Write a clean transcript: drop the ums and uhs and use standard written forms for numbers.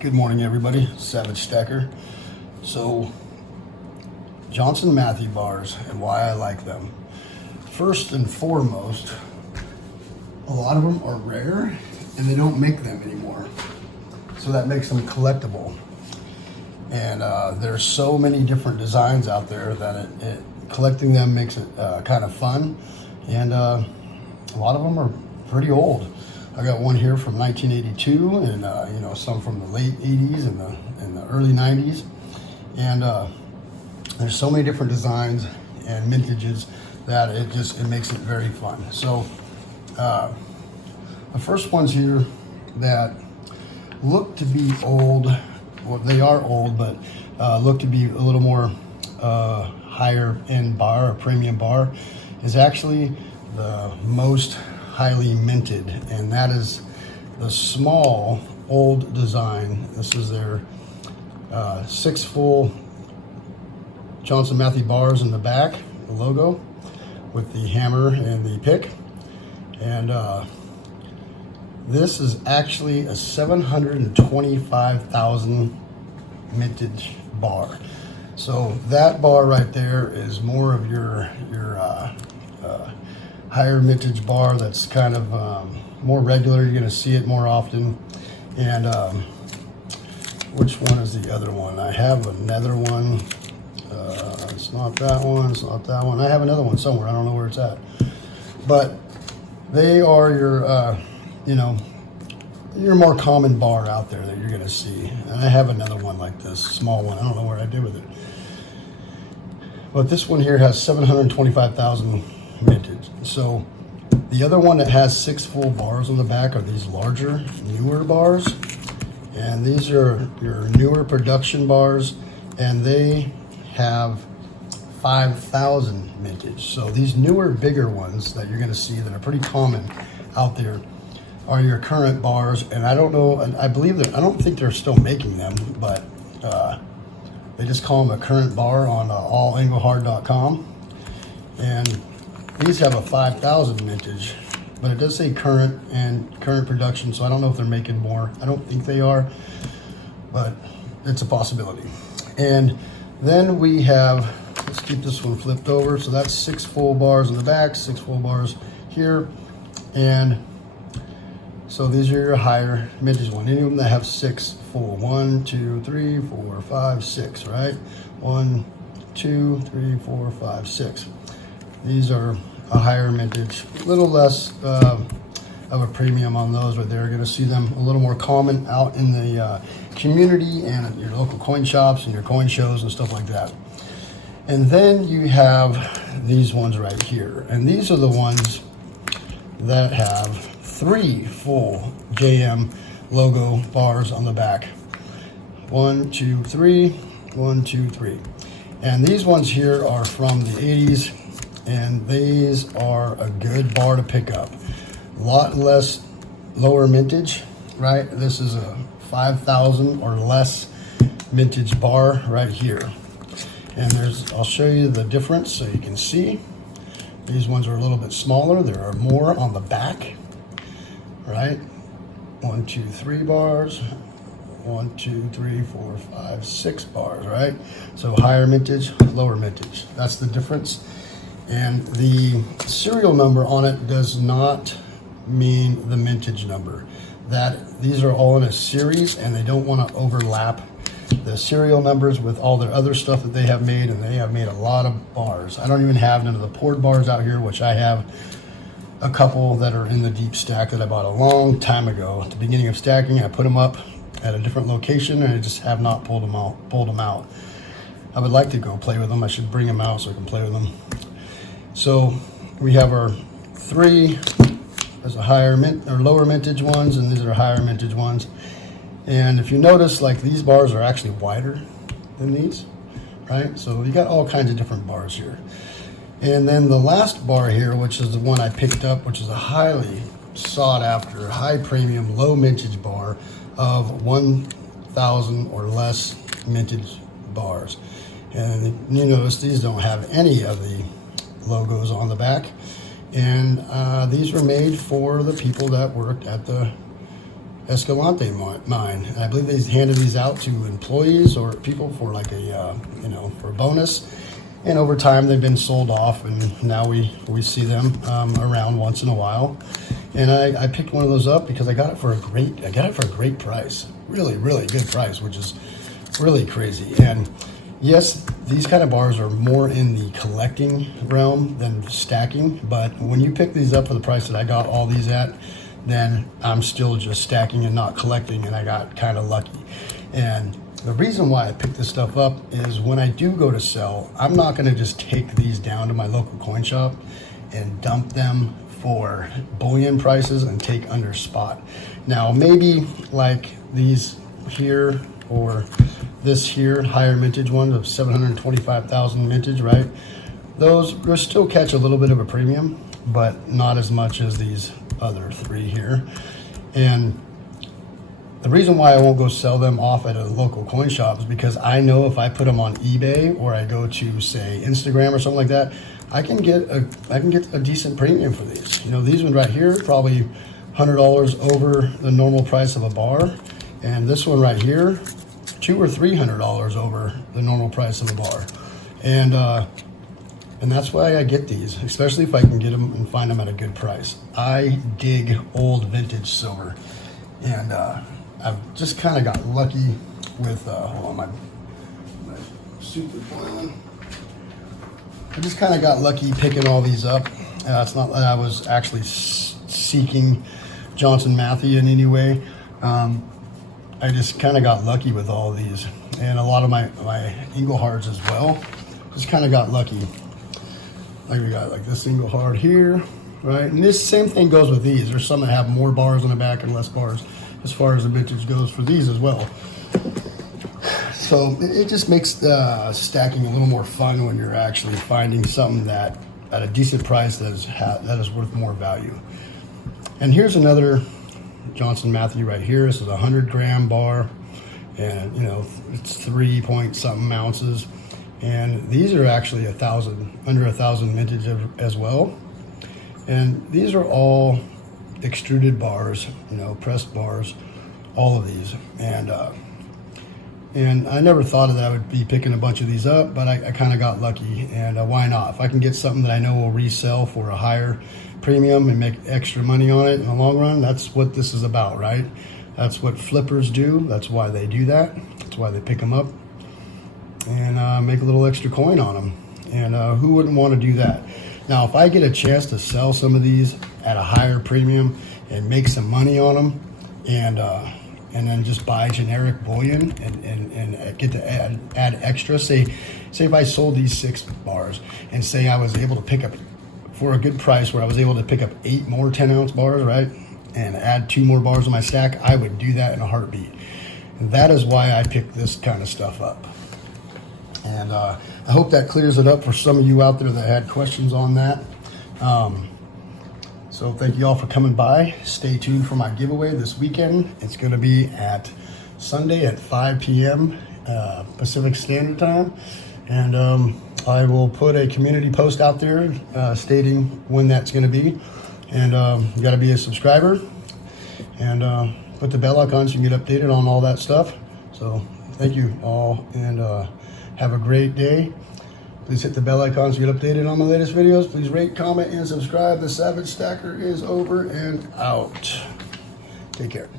Good morning, everybody. Savagestacker. So, Johnson Matthey bars and why I like them. First and foremost, a lot of them are rare and they don't make them anymore. So that makes them collectible. And there's so many different designs out there that collecting them makes it kind of fun. And a lot of them are pretty old. I got one here from 1982, and some from the late 80s and the early 90s. And there's so many different designs and mintages that it makes it very fun. So the first ones here that look to be old, well, they are old, but look to be a little more higher end bar, a premium bar, is actually the most highly minted, and that is the small old design. This is their 6 full Johnson Matthey bars in the back, the logo with the hammer and the pick. And this is actually a 725,000 mintage bar. So that bar right there is more of your higher mintage bar that's kind of more regular. You're going to see it more often. And which one is the other one? I have another one. It's not that one. It's not that one. I have another one somewhere. I don't know where it's at. But they are your, your more common bar out there that you're going to see. And I have another one like this, small one. I don't know where I did with it. But this one here has 725,000 mintage. So the other one that has 6 full bars on the back are these larger, newer bars. And these are your newer production bars, and they have 5,000 mintage. So these newer, bigger ones that you're going to see that are pretty common out there are your current bars. And I don't know, I believe that, I don't think they're still making them, but they just call them a current bar on allenglehard.com. And these have a 5,000 mintage, but it does say current and current production, so I don't know if they're making more. I don't think they are, but it's a possibility. And then we have, let's keep this one flipped over. So that's 6 full bars in the back, 6 full bars here. And so these are your higher mintage one. Any of them that have 6 full, 1, 2, 3, 4, 5, 6, right? 1, 2, 3, 4, 5, 6. These are a higher mintage, a little less of a premium on those, but they're going to see them a little more common out in the community and at your local coin shops and your coin shows and stuff like that. And then you have these ones right here, and these are the ones that have 3 full JM logo bars on the back. 1, 2, 3, 1, 2, 3. And these ones here are from the 80s. And these are a good bar to pick up. A lot less lower mintage, right? This is a 5,000 or less mintage bar right here. And I'll show you the difference so you can see. These ones are a little bit smaller. There are more on the back, right? 1, 2, 3 bars. 1, 2, 3, 4, 5, 6 bars, right? So higher mintage, lower mintage. That's the difference. And the serial number on it does not mean the mintage number. These are all in a series, and they don't want to overlap the serial numbers with all their other stuff that they have made, and they have made a lot of bars. I don't even have none of the poured bars out here, which I have a couple that are in the deep stack that I bought a long time ago. At the beginning of stacking, I put them up at a different location, and I just have not pulled them out. I would like to go play with them. I should bring them out so I can play with them. So we have our 3 as a higher or lower mintage ones, and these are higher mintage ones. And if you notice, like, these bars are actually wider than these, right? So you got all kinds of different bars here. And then the last bar here, which is the one I picked up, which is a highly sought after, high premium, low mintage bar of 1,000 or less mintage bars. And you notice these don't have any of the logos on the back, and these were made for the people that worked at Escalante mine. And I believe they handed these out to employees or people for like a, for a bonus. And over time, they've been sold off, and now we see them around once in a while. And I picked one of those up because I got it for a great price, really good price, which is really crazy. And yes, these kind of bars are more in the collecting realm than stacking. But when you pick these up for the price that I got all these at, then I'm still just stacking and not collecting, and I got kind of lucky. And the reason why I picked this stuff up is when I do go to sell, I'm not going to just take these down to my local coin shop and dump them for bullion prices and take under spot. Now, maybe like these here or this here, higher mintage one of 725,000 mintage, right? Those will still catch a little bit of a premium, but not as much as these other three here. And the reason why I won't go sell them off at a local coin shop is because I know if I put them on eBay or I go to, say, Instagram or something like that, I can get a decent premium for these. You know, these ones right here, probably $100 over the normal price of a bar, and this one right here, $200 or $300 over the normal price of a bar. And that's why I get these, especially if I can get them and find them at a good price. I dig old vintage silver, and I've just kind of got lucky with, hold on, my super boiling. I just kind of got lucky picking all these up. It's not that I was actually seeking Johnson Matthey in any way. I just kind of got lucky with all these, and a lot of my Inglehards as well. Just kind of got lucky. Like we got like this Inglehard here, right? And this same thing goes with these. There's some that have more bars on the back and less bars as far as the vintage goes for these as well. So it just makes stacking a little more fun when you're actually finding something that at a decent price that is worth more value. And here's another Johnson Matthey right here. This is a 100-gram bar, and it's 3 point something ounces. And these are actually under 1,000 mintage as well. And these are all extruded bars, pressed bars, all of these. And I never thought that I would be picking a bunch of these up, but I kind of got lucky. And why not? If I can get something that I know will resell for a higher premium and make extra money on it in the long run, that's what this is about, right? That's what flippers do. That's why they do that. That's why they pick them up and make a little extra coin on them. And who wouldn't want to do that? Now, if I get a chance to sell some of these at a higher premium and make some money on them, and then just buy generic bullion and get to add extra, say if I sold these 6 bars and say I was able to pick up for a good price where I was able to pick up 8 more 10-ounce bars, right, and add 2 more bars on my stack, I would do that in a heartbeat. And that is why I pick this kind of stuff up. And I hope that clears it up for some of you out there that had questions on that. So thank you all for coming by. Stay tuned for my giveaway this weekend. It's going to be at Sunday at 5 p.m. Pacific Standard Time. And I will put a community post out there stating when that's going to be. And you got to be a subscriber. And put the bell icon so you can get updated on all that stuff. So thank you all, and have a great day. Please hit the bell icon so you get updated on my latest videos. Please rate, comment, and subscribe. The Savagestacker is over and out. Take care.